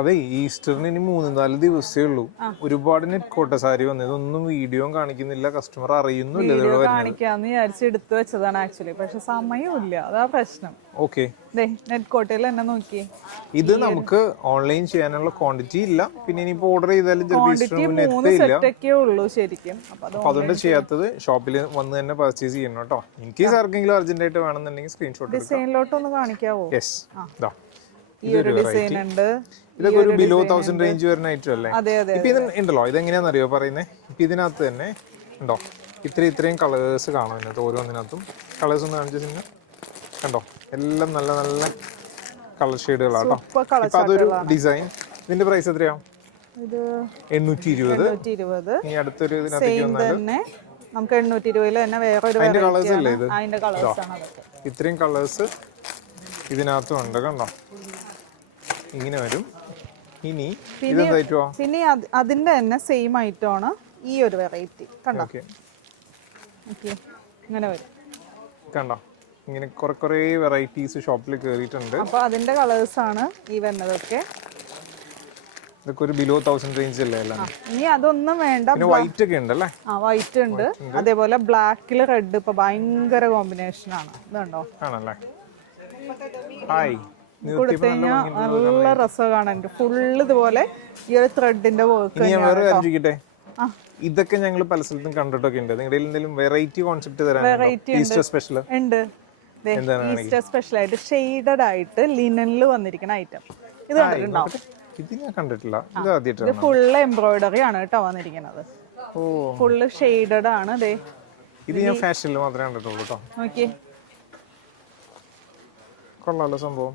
അതെ, ഈസ്റ്ററിന് ഇനി 3-4 ദിവസമേ ഉള്ളൂ. ഒരുപാട് നെറ്റ് കോട്ട സാരി വന്നത്, ഇതൊന്നും വീഡിയോ കാണിക്കുന്നില്ല, കസ്റ്റമർ അറിയുന്നില്ല. വീഡിയോ കാണിക്കാന്ന് വിചാരിച്ച് എടുത്തു വെച്ചതാണ് ആക്ച്വലി, പക്ഷെ സമയമില്ല, അതാ പ്രശ്നം. ഓക്കെ, നെറ്റ് കോട്ടയിൽ തന്നെ നോക്കി. ഇത് നമുക്ക് ഓൺലൈൻ ചെയ്യാനുള്ള ക്വാണ്ടിറ്റി ഇല്ല. പിന്നെ ഇനിയിപ്പോ ഓർഡർ ചെയ്താലും ക്വാണ്ടിറ്റി 3 സെറ്റൊക്കെ ഉള്ളൂ ശരിക്കും. അപ്പൊ അതുകൊണ്ട് ചെയ്യാത്തത് ഷോപ്പിൽ വന്ന് തന്നെ പർച്ചേസ് ചെയ്യണം കേട്ടോ. ഇൻകേസ് ആർക്കെങ്കിലും അർജന്റ് ആയിട്ട് വേണമെന്നുണ്ടെങ്കിൽ സ്ക്രീൻഷോട്ട് ഡിസൈനിലോട്ടൊന്ന് കാണിക്കാവോ? യെസ്, ഇതാ ഈ ഒരു ഡിസൈൻ ഉണ്ട്. ഇതൊക്കെ ഒരു ബിലോ 1000 റേഞ്ച് വരുന്ന ഐറ്റം അല്ലേ? അതെ അതെ. ഇപ്പൊ ഇത് ഉണ്ടല്ലോ, ഇതെങ്ങനെയാണെന്നറിയോ പറയുന്നത്? ഇപ്പൊ ഇതിനകത്ത് തന്നെ ഉണ്ടോ ഇത്രയും കളേഴ്സ് കാണാം ഇതിനകത്ത്. ഓരോന്നിനകത്തും കളേഴ്സ് ഒന്ന് കാണിച്ചു കണ്ടോ, എല്ലാം നല്ല നല്ല കളർ ഷെയ്ഡുകളാട്ടോ. ഇപ്പൊ അതൊരു ഡിസൈൻ. ഇതിന്റെ പ്രൈസ് എത്രയാ? ഇത് 820. ഇനി അടുത്തൊരു ഇതിനകത്തേക്ക് വന്നാൽ നമുക്ക് 820 തന്നെ വേറൊരു അതിന്റെ കളേഴ്സ് അല്ലേ ഇത്? അതിന്റെ കളേഴ്സ് ആണ് അതൊക്കെ. ഇത്രയും കളേഴ്സ് ഇതിനകത്തും ഉണ്ട് കണ്ടോ, ഇങ്ങനെ വരും. ഇനി പിന്നെ അതിന്റെ തന്നെ സെയിം ഐറ്റം ആണ് ഈ ഒരു വെറൈറ്റി കണ്ടോ. ഇങ്ങനെ വരും കണ്ടോ, ഇങ്ങനെ കുറെ വെറൈറ്റീസ് ഷോപ്പിൽ കേറിയിട്ടുണ്ട്. അപ്പൊ അതിന്റെ കളേഴ്സ് ആണ് ഈ വരുന്നതൊക്കെ. ഇതൊക്കെ ഒരു ബിലോ 1000 റേഞ്ച് അല്ലേ എല്ലാം? ഇനി അതൊന്നും വേണ്ട. പിന്നെ വൈറ്റ് ഒക്കെ ഉണ്ടല്ലേ? വൈറ്റ് ഉണ്ട്, അതേപോലെ ബ്ലാക്കിൽ റെഡ് ഇപ്പൊ ഭയങ്കര കോമ്പിനേഷൻ ആണ്. ഇതുണ്ടോ? ആണല്ലേ? ഹായ്, കൊടുത്തുകഴിഞ്ഞാൽ നല്ല രസം കാണാൻ. ഫുള്ള് ഇതുപോലെ ഈ ഒരു ത്രെഡിന്റെ വർക്ക്. ഇതൊക്കെ ഞങ്ങൾ പല സ്ഥലത്തും കണ്ടിട്ടൊക്കെ ഉണ്ട്. നിങ്ങളുടെ എന്തെങ്കിലും വെറൈറ്റി കോൺസെപ്റ്റ് തരാൻ സ്പെഷ്യൽ ഉണ്ട്. ഈസ്റ്റർ സ്പെഷ്യൽ ആയിട്ട് ഷെയ്ഡഡ് ആയിട്ട് ലിനനിൽ വന്നിരിക്കുന്ന ഐറ്റം ഇത് കണ്ടിട്ടുണ്ടാവും. ഇത് ഞാൻ കണ്ടിട്ടില്ല, ഇത് ആദ്യമായിട്ടാണ്. ഇത് ഫുള്ള് എംബ്രോയിഡറി ആണ് കേട്ടോ വന്നിരിക്കുന്നത്. ഫുള്ള് ഷെയ്ഡഡ് ആണ്. ഇത് ഞാൻ ഫാഷനിൽ മാത്രമേ കണ്ടിട്ടുള്ളൂ കേട്ടോ. നോക്കിയേ, കൊള്ളാലോ സംഭവം.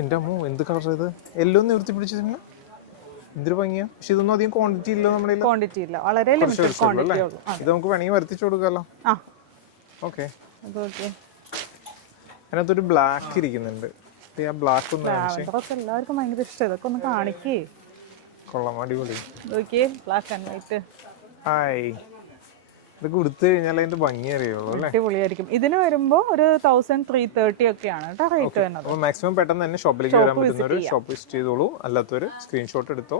എന്റെ അമ്മോ, എന്ത് കളർ ഇത്! എല്ലാം നിവർത്തി പിടിച്ചതിന് എന്തൊരു ഭംഗിയാ. പക്ഷെ ഇതൊന്നും അധികം ക്വാണ്ടിറ്റി ഇല്ല നമ്മുടെ. ക്വാണ്ടിറ്റി ഇല്ല, വളരെ ലിമിറ്റഡ് ക്വാണ്ടിറ്റി ഉള്ളൂ. ഇത് നമുക്ക് വേണമെങ്കിൽ വരുത്തിച്ചു കൊടുക്കാമല്ലോ. ഓക്കെ, അതിനകത്തൊരു ബ്ലാക്ക് ഇരിക്കുന്നുണ്ട്. ബ്ലാക്ക് ഒന്ന് എല്ലാവർക്കും ഭയങ്കര ഇഷ്ടം. ഇതൊക്കെ ഒന്ന് കാണിക്കേ. കൊള്ളാം, അടിപൊളി. നോക്കിയേ, ബ്ലാക്ക് ആൻഡ് വൈറ്റ്. ഹായ്, ഇതൊക്കെ കൊടുത്തു കഴിഞ്ഞാൽ അതിന്റെ ഭംഗി അറിയുള്ളൂ അല്ലേ? അടിപൊളിയായിരിക്കും. ഇതിന് വരുമ്പോ ഒരു 1330 ഒക്കെയാണ് കേട്ടോ റേറ്റ് വരുന്നത്. മാക്സിമം പെട്ടെന്ന് തന്നെ ഷോപ്പിലേക്ക് വരാൻ പറ്റുന്നവര് ഷോപ്പ് വിസിറ്റ് ചെയ്തോളൂ. അല്ലാത്തവര് സ്ക്രീൻഷോട്ട് എടുത്തോ,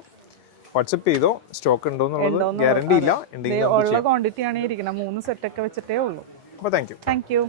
വാട്സ്ആപ്പ് ചെയ്തോ. സ്റ്റോക്ക് ഉണ്ടോ എന്നുള്ളത് ഗ്യാരണ്ടി ഇല്ല. ഉള്ള ക്വാണ്ടിറ്റി ആണ് ഇരിക്കുന്നത്. 3 സെറ്റ് ഒക്കെ വെച്ചിട്ടേ ഉള്ളൂ. അപ്പോൾ താങ്ക് യു.